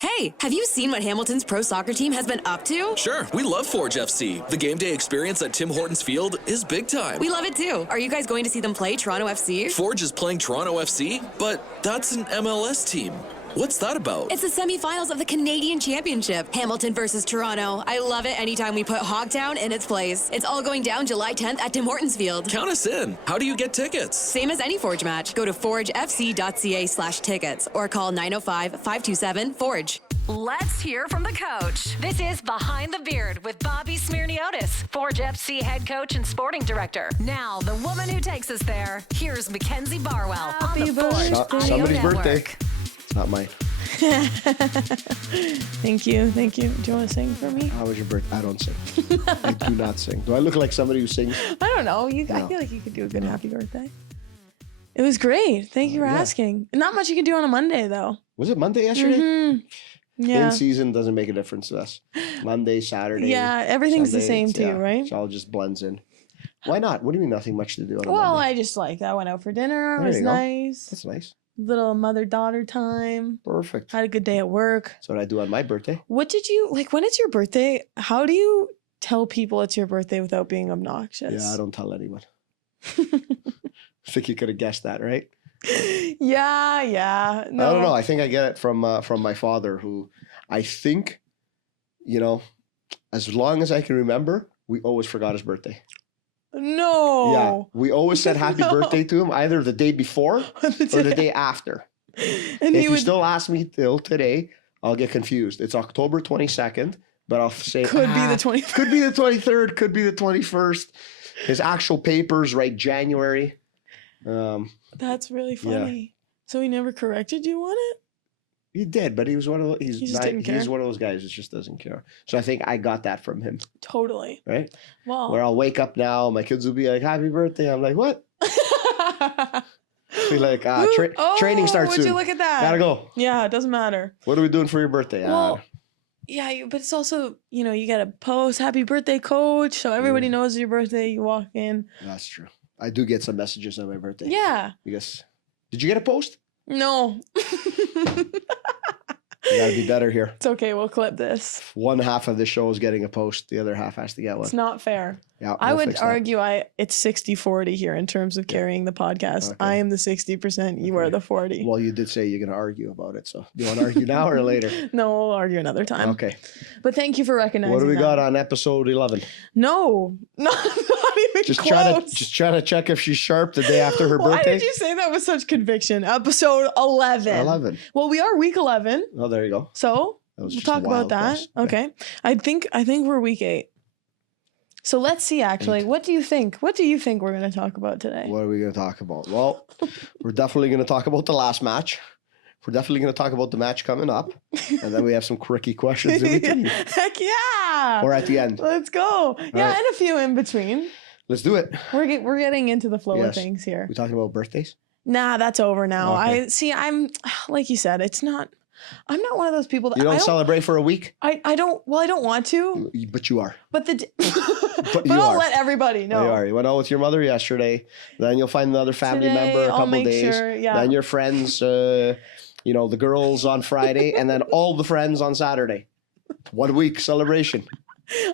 Hey, have you seen what Hamilton's pro soccer team has been up to? Sure, we love Forge FC. The game day experience at Tim Hortons Field is big time. We love it too. Are you guys going to see them play Toronto FC? Forge is playing Toronto FC, but that's an MLS team. What's that about? It's the semifinals of the Canadian Championship. Hamilton versus Toronto. I love it anytime we put Hogtown in its place. It's all going down July 10th at Tim Hortons Field. Count us in. How do you get tickets? Same as any Forge match. Go to forgefc.ca/tickets or call 905-527-FORGE. Let's hear from the coach. This is Behind the Beard with Bobby Smirniotis, Forge FC head coach and sporting director. Now, the woman who takes us there, here's Mackenzie Barwell on the Forge Audio Somebody's Network. birthday. It's not mine. Thank you. Do you want to sing for me? How was your birthday? I don't sing. I do not sing. Do I look like somebody who sings? I don't know. I feel like you could do a good happy birthday. It was great. Thank you for asking. Not much you can do on a Monday, though. Was it Monday yesterday? Mm-hmm. Yeah. In season doesn't make a difference to us. Monday, Saturday. Yeah, everything's Sunday, the same too, right? It all just blends in. Why not? What do you mean nothing much to do on a Well, Monday? I went out for dinner. It There was you go. nice. That's nice. Little mother-daughter time. Perfect. Had a good day at work. That's what I do on my birthday. What did you, when it's your birthday, how do you tell people it's your birthday without being obnoxious? Yeah, I don't tell anyone. I think you could have guessed that, right? Yeah. No. I don't know. I think I get it from my father, who I think, as long as I can remember, we always forgot his birthday. No. Yeah, we always said happy birthday to him either the day before or the day after. And If you still ask me till today, I'll get confused. It's October 22nd, but I'll say could be the 23rd. Could be the 23rd, could be the 21st. His actual papers write January. That's really funny. So he never corrected you on it? He did, but he was one of those, He just didn't care. he's one of those guys that just doesn't care. So I think I got that from him, Totally. right? Well. Where I'll wake up now, my kids will be like, happy birthday. I'm like, what? Be like, training starts would soon. you look at that? Gotta go. Yeah, it doesn't matter. What are we doing for your birthday? Well, yeah, but it's also, you got to post happy birthday, coach. So everybody knows it's your birthday. You walk in. That's true. I do get some messages on my birthday. Yeah. Because, did you get a post? No. You gotta be better here. It's okay. We'll clip this. One half of the show is getting a post. The other half has to get one. It's not fair. Yeah, I we'll would fix that. argue it's 60-40 here in terms of carrying the podcast. Okay. I am the 60%. You are the 40. Well, you did say you're going to argue about it. So do you want to argue now or later? No, we'll argue another time. Okay. But thank you for recognizing What do we that. got on episode 11? No, not even Just close. trying to check if she's sharp the day after her Why birthday. did you say that with such conviction? Episode 11. 11. Well, we are week 11. Oh, there you go. So That was we'll just a talk about wild that. guess. Okay. I think we're week 8. So let's see, actually. What do you think? What do you think we're going to talk about today? What are we going to talk about? Well, we're definitely going to talk about the last match. We're definitely going to talk about the match coming up. And then we have some quirky questions in between. Heck yeah. Or at the end. Let's go. Yeah, right. and a few in between. Let's do it. We're getting into the flow of Yes. things here. We talking about birthdays? Nah, that's over now. Okay. I'm like you said, I'm not one of those people that You don't I don't celebrate for a week? I don't want to, But you are. but But you I'll are. let everybody You know. are. You went out with your mother yesterday. Then you'll find another family Today, member a I'll couple make days. sure, yeah. Then your friends, the girls on Friday, and then all the friends on Saturday. 1 week celebration.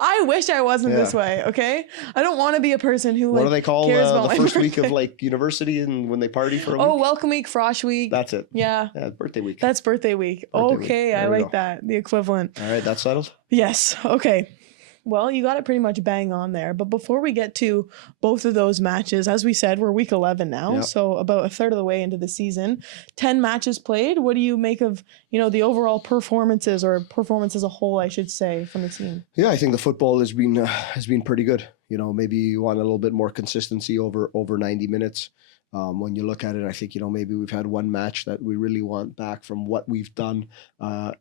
I wish I wasn't this Yeah. way, okay? I don't want to be a person who What do they call cares about the my first week of birthday. like university and when they party for a Oh, week? welcome week, frosh week. That's it. Yeah, Yeah, birthday week. that's birthday week. Birthday week. Okay, I There we like go. that. The equivalent. All right, that's settled. Yes. Okay. Well, you got it pretty much bang on there. But before we get to both of those matches, as we said, we're week 11 now. Yep. So about a third of the way into the season. 10 matches played. What do you make of, the overall performances, or performance as a whole, I should say, from the team? Yeah, I think the football has been pretty good. Maybe you want a little bit more consistency over 90 minutes. When you look at it, I think, maybe we've had one match that we really want back from what we've done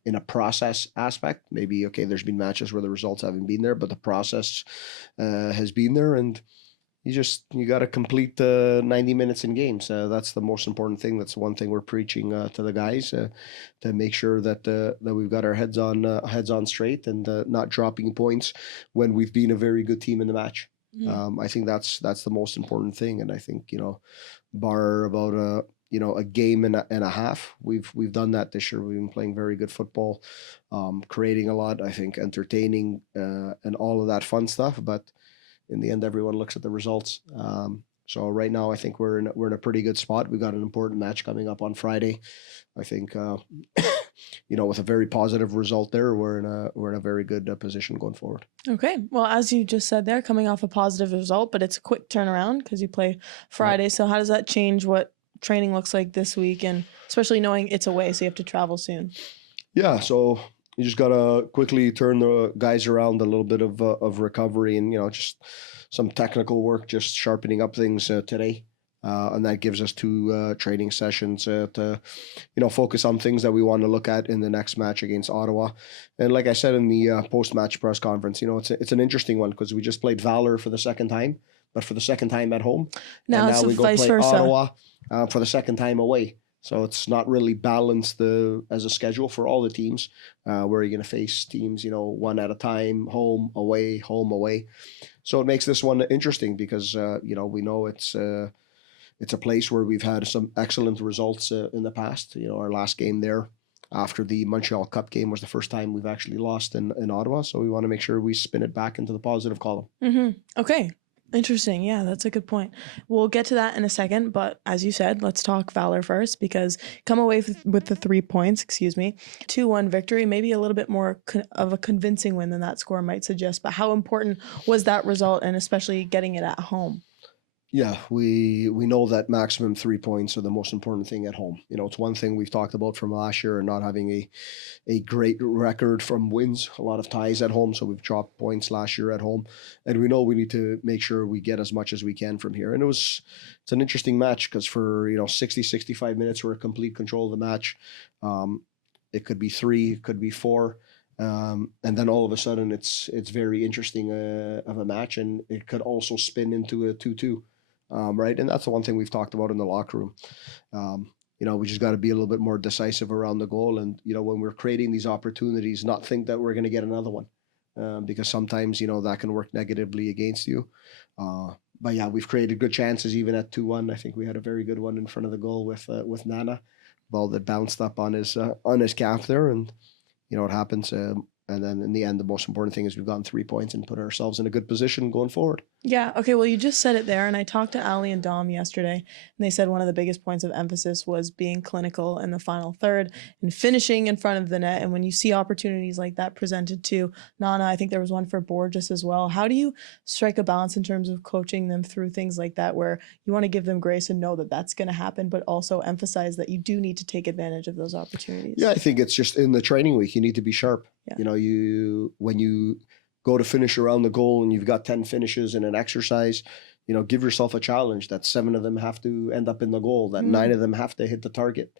in a process aspect. Maybe, okay, there's been matches where the results haven't been there, but the process has been there, and you got to complete the 90 minutes in games. That's the most important thing. That's one thing we're preaching to the guys, to make sure that we've got our heads on straight and not dropping points when we've been a very good team in the match. I think that's the most important thing. And I think, bar about a game and a half. We've done that this year. We've been playing very good football, creating a lot, I think, entertaining, and all of that fun stuff. But in the end, everyone looks at the results. So right now, I think we're in a pretty good spot. We've got an important match coming up on Friday. I think, with a very positive result there, we're in a very good position going forward. Okay. Well, as you just said there, coming off a positive result, but it's a quick turnaround because you play Friday. Right. So how does that change what training looks like this week, and especially knowing it's away, so you have to travel soon? Yeah. So you just gotta quickly turn the guys around, a little bit of recovery, and just some technical work, just sharpening up things today. And that gives us 2 training sessions to, focus on things that we want to look at in the next match against Ottawa. And like I said in the post-match press conference, it's an interesting one because we just played Valour for the second time, but for the second time at home. Now it's we go vice play versa. Ottawa for the second time away. So it's not really balanced as a schedule for all the teams, where you're going to face teams, one at a time, home, away, home, away. So it makes this one interesting because, we know it's a place where we've had some excellent results in the past. Our last game there after the Montreal Cup game was the first time we've actually lost in Ottawa. So we want to make sure we spin it back into the positive column. Mm-hmm. Okay. Interesting. Yeah, that's a good point. We'll get to that in a second. But as you said, let's talk Valour first, because come away with the 3 points, 2-1 victory, maybe a little bit more of a convincing win than that score might suggest. But how important was that result, and especially getting it at home? Yeah, we know that maximum 3 points are the most important thing at home. It's one thing we've talked about from last year, and not having a great record from wins, a lot of ties at home. So we've dropped points last year at home, and we know we need to make sure we get as much as we can from here. And it's an interesting match because for 60, 65 minutes we're in complete control of the match. It could be 3, it could be 4. And then all of a sudden it's very interesting of a match, and it could also spin into a 2-2. Right. And that's the one thing we've talked about in the locker room. We just got to be a little bit more decisive around the goal. And, when we're creating these opportunities, not think that we're going to get another one, because sometimes, that can work negatively against you. But yeah, we've created good chances even at 2-1. I think we had a very good one in front of the goal with Nana, ball that bounced up on his calf there. And, it happens. And then in the end, the most important thing is we've gotten 3 points and put ourselves in a good position going forward. Yeah. Okay. Well, you just said it there. And I talked to Ali and Dom yesterday, and they said one of the biggest points of emphasis was being clinical in the final third and finishing in front of the net. And when you see opportunities like that presented to Nana, I think there was one for Borges as well. How do you strike a balance in terms of coaching them through things like that, where you want to give them grace and know that that's going to happen, but also emphasize that you do need to take advantage of those opportunities? Yeah, I think it's just in the training week, you need to be sharp. Yeah. When you go to finish around the goal and you've got 10 finishes in an exercise, give yourself a challenge that 7 of them have to end up in the goal, that 9 of them have to hit the target.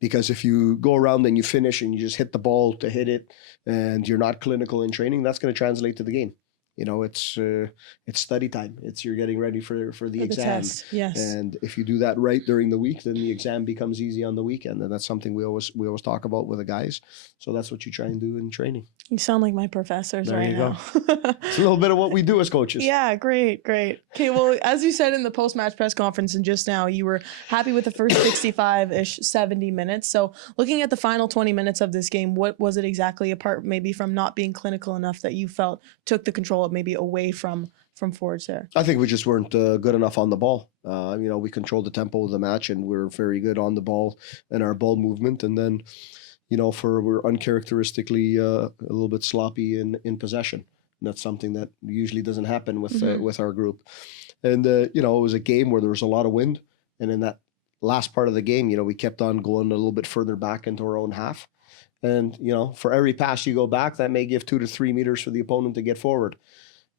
Because if you go around and you finish and you just hit the ball to hit it and you're not clinical in training, that's going to translate to the game. It's study time. You're getting ready for the exam. Test. Yes. And if you do that right during the week, then the exam becomes easy on the weekend. And that's something we always talk about with the guys. So that's what you try and do in training. You sound like my professors there right you now. Go. It's a little bit of what we do as coaches. Yeah, great. Okay, well, as you said in the post-match press conference and just now, you were happy with the first 65-ish, 70 minutes. So looking at the final 20 minutes of this game, what was it exactly, apart maybe from not being clinical enough, that you felt took the control of maybe away from Forge there? I think we just weren't good enough on the ball. We controlled the tempo of the match, and we're very good on the ball and our ball movement. And then, we're uncharacteristically a little bit sloppy in possession. And that's something that usually doesn't happen with our group. And, it was a game where there was a lot of wind. And in that last part of the game, we kept on going a little bit further back into our own half. And, for every pass you go back, that may give 2 to 3 meters for the opponent to get forward.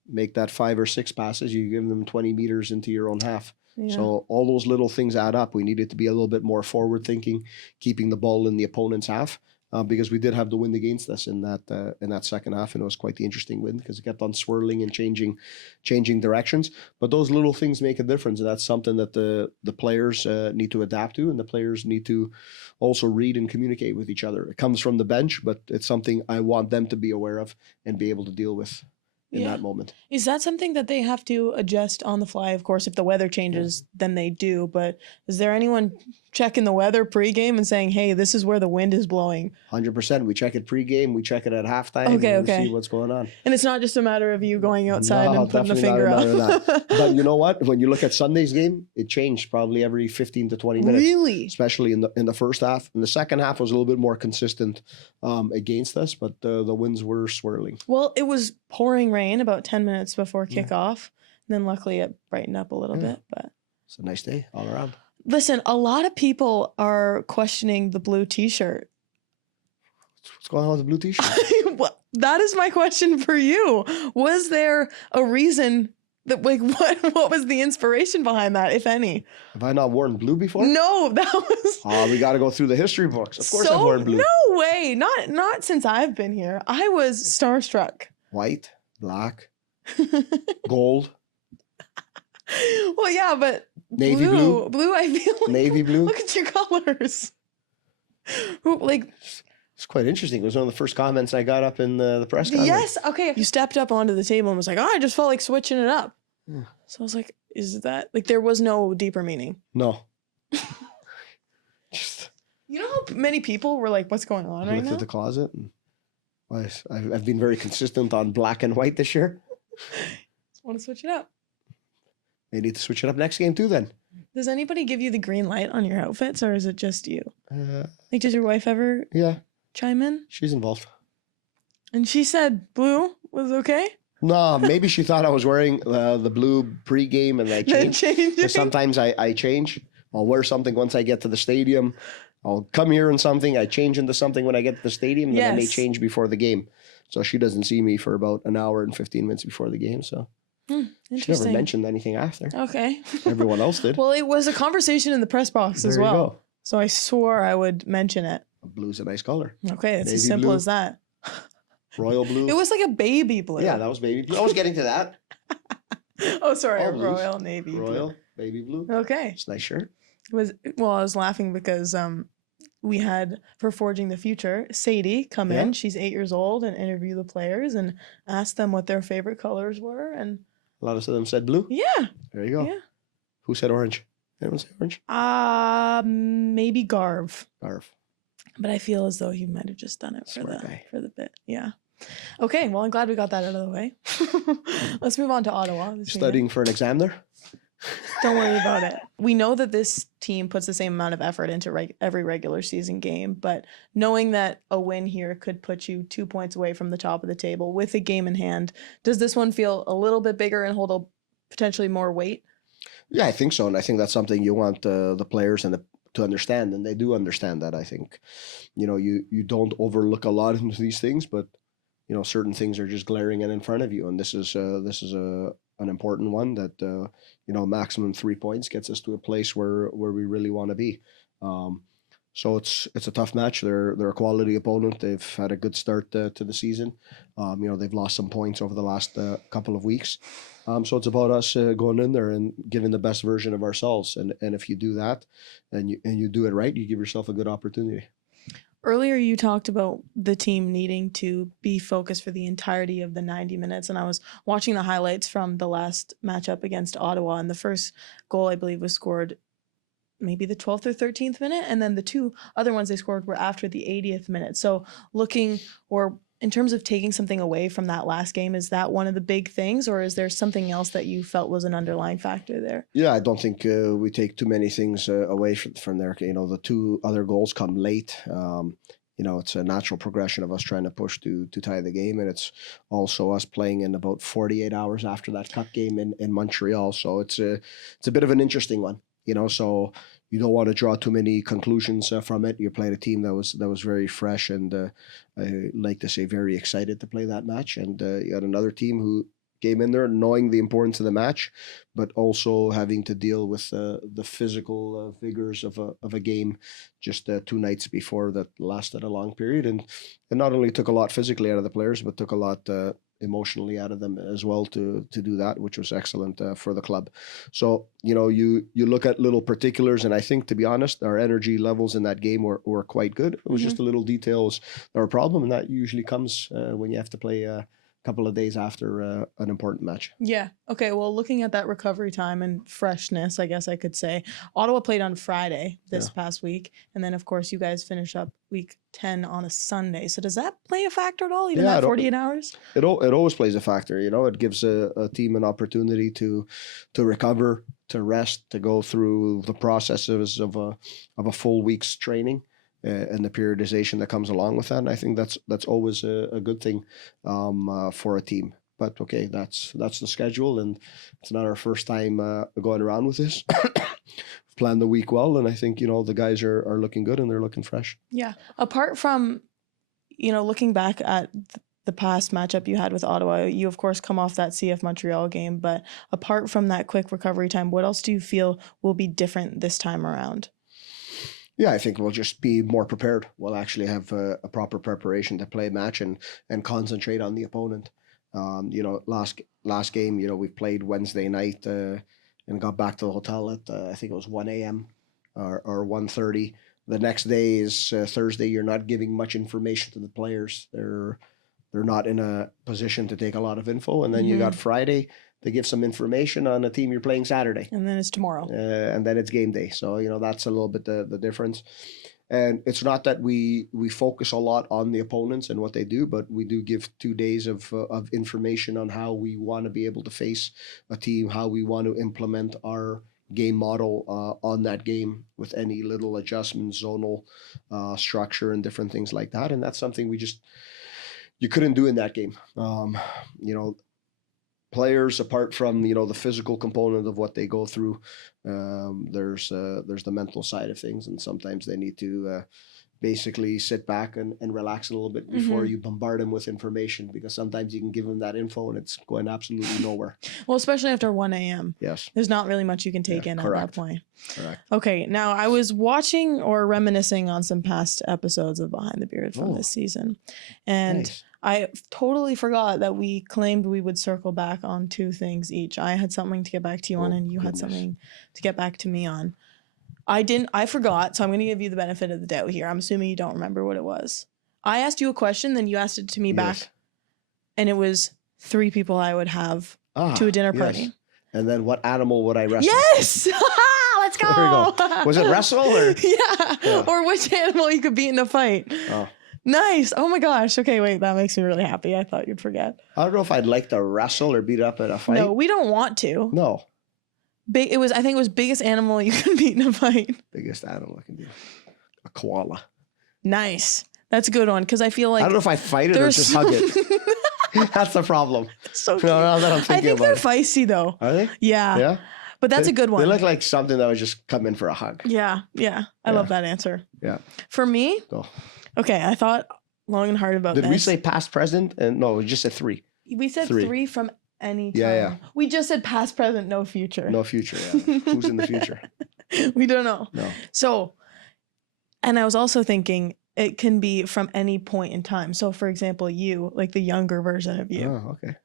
Make that 5 or 6 passes, you give them 20 meters into your own half. Yeah. So all those little things add up. We needed to be a little bit more forward thinking, keeping the ball in the opponent's half, because we did have the wind against us in that second half, and it was quite the interesting wind because it kept on swirling and changing directions. But those little things make a difference, and that's something that the players need to adapt to, and the players need to also read and communicate with each other. It comes from the bench, but it's something I want them to be aware of and be able to deal with. in that moment. Is that something that they have to adjust on the fly? Of course, if the weather changes, then they do. But is there anyone checking the weather pregame and saying, hey, this is where the wind is blowing? 100%. We check it pregame. We check it at halftime. Okay. See what's going on. And it's not just a matter of you going outside and putting a finger up. up. But you know what? When you look at Sunday's game, it changed probably every 15 to 20 minutes. Really? Especially in the first half. In the second half was a little bit more consistent against us, but the winds were swirling. Well, it was pouring rain about 10 minutes before kickoff. And then luckily it brightened up a little bit. But it's a nice day all around. Listen, a lot of people are questioning the blue t-shirt. What's going on with the blue t-shirt? Well, that is my question for you. Was there a reason that, like, what was the inspiration behind that, if any? Have I not worn blue before? No, that was... we got to go through the history books. Of course I've worn blue. No way. Not since I've been here. I was starstruck. White, black, gold. Well, yeah, but navy blue. Blue, I feel like... Navy blue. Look at your colors. Like... It's quite interesting. It was one of the first comments I got up in the press conference. Yes, okay. You stepped up onto the table and was like, I just felt like switching it up. Yeah. So I was like, is that... Like, there was no deeper meaning. No. You know how many people were like, what's going on right now? Looked at the closet. And I've been very consistent on black and white this year. Just want to switch it up. They need to switch it up next game too then. Does anybody give you the green light on your outfits, or is it just you? Like, does your wife ever chime in? She's involved. And she said blue was okay? No, maybe she thought I was wearing the blue pregame and I changed. Sometimes I change. I'll wear something once I get to the stadium. I'll come here in something. I change into something when I get to the stadium. Then I may change before the game. So she doesn't see me for about an hour and 15 minutes before the game. So she never mentioned anything after. Okay. Everyone else did. Well, it was a conversation in the press box as well. Go. So I swore I would mention it. Blue's a nice color. Okay, it's as simple as that. Royal blue. It was like a baby blue. Yeah, that was baby blue. I was getting to that. Oh, sorry. Royal navy blue. Royal baby blue. Okay. It's a nice shirt. I was laughing because we had, for Forging the Future, Sadie come in. She's 8 years old and interview the players and ask them what their favorite colors were. And a lot of them said blue? Yeah. There you go. Yeah. Who said orange? Anyone say orange? Maybe Garv. Garv. But I feel as though he might have just done it for the bit. Yeah. Okay, well, I'm glad we got that out of the way. Let's move on to Ottawa. Studying for an exam there? Don't worry about it. We know that this team puts the same amount of effort into every regular season game, but knowing that a win here could put you 2 points away from the top of the table with a game in hand, does this one feel a little bit bigger and hold potentially more weight? Yeah, I think so. And I think that's something you want the players to understand, and they do understand that. I think, you don't overlook a lot into these things, but certain things are just glaring in front of you, and this is an important one that maximum 3 points gets us to a place where we really want to be. So it's a tough match. They're a quality opponent. They've had a good start to the season. They've lost some points over the last couple of weeks. So it's about us going in there and giving the best version of ourselves. And if you do that and you do it right, you give yourself a good opportunity. Earlier, you talked about the team needing to be focused for the entirety of the 90 minutes. And I was watching the highlights from the last matchup against Ottawa. And the first goal, I believe, was scored maybe the 12th or 13th minute. And then the two other ones they scored were after the 80th minute. So in terms of taking something away from that last game, is that one of the big things, or is there something else that you felt was an underlying factor there? Yeah, I don't think we take too many things away from there. The two other goals come late. It's a natural progression of us trying to push to tie the game, and it's also us playing in about 48 hours after that cup game in Montreal. So it's a bit of an interesting one. So you don't want to draw too many conclusions from it. You played a team that was very fresh and I like to say very excited to play that match. And you had another team who came in there knowing the importance of the match, but also having to deal with the physical vigors of a game just 2 nights before that lasted a long period. And it not only took a lot physically out of the players, but took a lot emotionally out of them as well to do that, which was excellent for the club. So, you look at little particulars, and I think, to be honest, our energy levels in that game were quite good. It was just the little details that were a problem, and that usually comes when you have to play couple of days after an important match. Yeah. Okay. Well, looking at that recovery time and freshness, I guess I could say Ottawa played on Friday this past week. And then, of course, you guys finish up week 10 on a Sunday. So does that play a factor at all, even that 48 hours? It always plays a factor. It gives a team an opportunity to recover, to rest, to go through the processes of a full week's training. And the periodization that comes along with that. And I think that's always a good thing for a team. But okay, that's the schedule, and it's not our first time going around with this. We've planned the week well, and I think the guys are looking good and they're looking fresh. Yeah. Apart from looking back at the past matchup you had with Ottawa, you of course come off that CF Montreal game. But apart from that quick recovery time, what else do you feel will be different this time around? Yeah, I think we'll just be more prepared. We'll actually have a proper preparation to play a match and concentrate on the opponent. Last game, we played Wednesday night and got back to the hotel at I think it was 1 a.m. or 1:30. The next day is Thursday. You're not giving much information to the players. They're not in a position to take a lot of info. And then you got Friday to give some information on a team you're playing Saturday. And then it's tomorrow. And then it's game day. So, that's a little bit the difference. And it's not that we focus a lot on the opponents and what they do, but we do give 2 days of information on how we want to be able to face a team, how we want to implement our game model on that game with any little adjustments, zonal structure and different things like that. And that's something you couldn't do in that game. Players, apart from the physical component of what they go through, there's the mental side of things, and sometimes they need to basically sit back and relax a little bit before you bombard them with information, because sometimes you can give them that info and it's going absolutely nowhere. Well, especially after 1 a.m. Yes, there's not really much you can take in correct. At that point. Correct. Okay, now I was watching or reminiscing on some past episodes of Behind the Beard from this season, and Nice. I totally forgot that we claimed we would circle back on 2 things each. I had something to get back to you on, and you had something to get back to me on. I forgot, so I'm going to give you the benefit of the doubt here. I'm assuming you don't remember what it was. I asked you a question, then you asked it to me back, and it was 3 people I would have to a dinner party. Yes. And then what animal would I wrestle? Yes! Let's go! There we go. Was it wrestle or? Yeah. Or which animal you could beat in a fight. Oh. Nice. Oh my gosh. Okay, wait, that makes me really happy. I thought you'd forget. I don't know if I'd like to wrestle or beat up in a fight. No, we don't want to. No. I think it was biggest animal you can beat in a fight. Biggest animal I can do. A koala. Nice. That's a good one, because I feel like I don't know if I fight it or just hug it. That's the problem. So cute. No, that I'm thinking I think about they're it. feisty though. Are they? Yeah. Yeah. But that's a good one. They look like something that would just come in for a hug. Yeah. I love that answer. Yeah. For me, Go. okay, I thought long and hard about Did this. we say past, present? And no, we just said 3. We said 3 from any time. Yeah. We just said past, present, no future. No future. Yeah. Who's in the future? We don't know. No. So, and I was also thinking it can be from any point in time. So, for example, you, like the younger version of you. Oh, okay.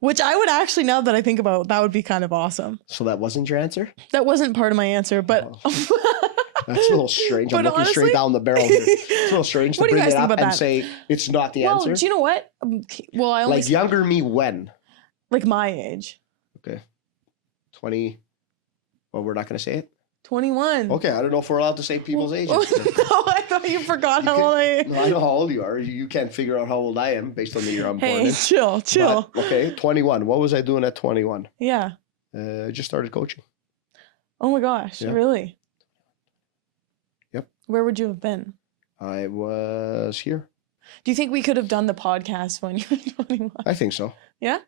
Which I would actually, now that I think about, that would be kind of awesome. So that wasn't your answer? That wasn't part of my answer, but That's a little strange. I'm But looking honestly- straight down the barrel here. It's a little strange to What do you bring guys it think up about and that? say it's not the well, answer. do you know what? Well, I only Like younger me when? like my age, Okay. 20. Well, we're not going to say it? 21. Okay, I don't know if we're allowed to say people's ages. No, I thought you forgot how old I am. No, I know how old you are. You can't figure out how old I am based on the year I'm born Hey, in. chill. But, okay, 21. What was I doing at 21? Yeah. I just started coaching. Oh my gosh, Yeah. really? Yep. Where would you have been? I was here. Do you think we could have done the podcast when you were 21? I think so. Yeah?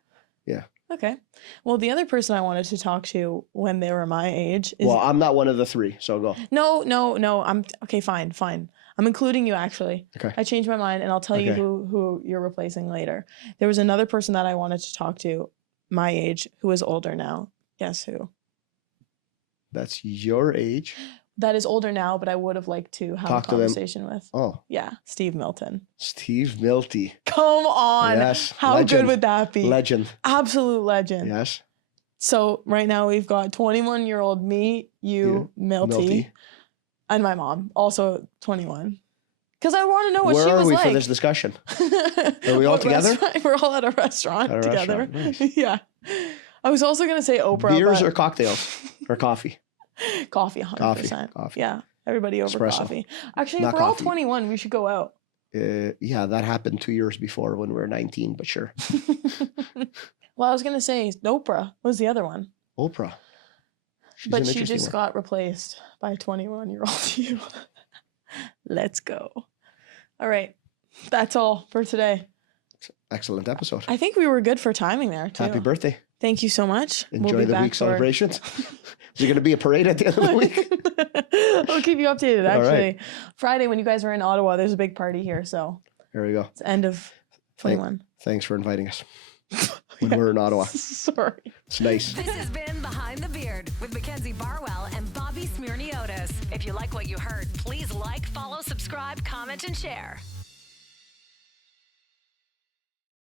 Yeah. Okay. Well, the other person I wanted to talk to when they were my age is Well, I'm not one of the 3, so go. No. I'm okay, fine. I'm including you actually. Okay. I changed my mind and I'll tell you Okay. who you're replacing later. There was another person that I wanted to talk to my age who is older now. Guess who? That's your age. That is older now, but I would have liked to have Talk a to them. conversation with. Oh, Yeah, Steve Milton. Steve Milty. Come on. Yes. How Legend. good would that be? Legend. Absolute legend. Yes. So right now we've got 21-year-old me, you, Milty, Milty. and my mom, also 21. Because I want to know what Where she are was we like. for this discussion? Are we all What together? restaurant? We're all at a restaurant At a together. restaurant, nice. Yeah. I was also going to say Oprah. Beers but or cocktails or coffee? coffee, 100%. Coffee. Yeah. Everybody over Espresso. coffee. Actually, Not if we're all coffee. 21, we should go out. Yeah, that happened 2 years before when we were 19, but sure. Well, I was going to say Oprah was the other one. Oprah. She's But an she interesting just one. got replaced by a 21-year-old you. Let's go. All right. That's all for today. Excellent episode. I think we were good for timing there, too. Happy birthday. Thank you so much. Enjoy be the back week for- celebrations. Is there going to be a parade at the end of the week? I'll keep you updated, All right. actually. Friday, when you guys are in Ottawa, there's a big party here. So There we go. it's the end of 21. Thanks for inviting us when we're in Ottawa. Sorry. It's nice. This has been Behind the Beard with Mackenzie Barwell and Bobby Smirniotis. If you like what you heard, please like, follow, subscribe, comment, and share.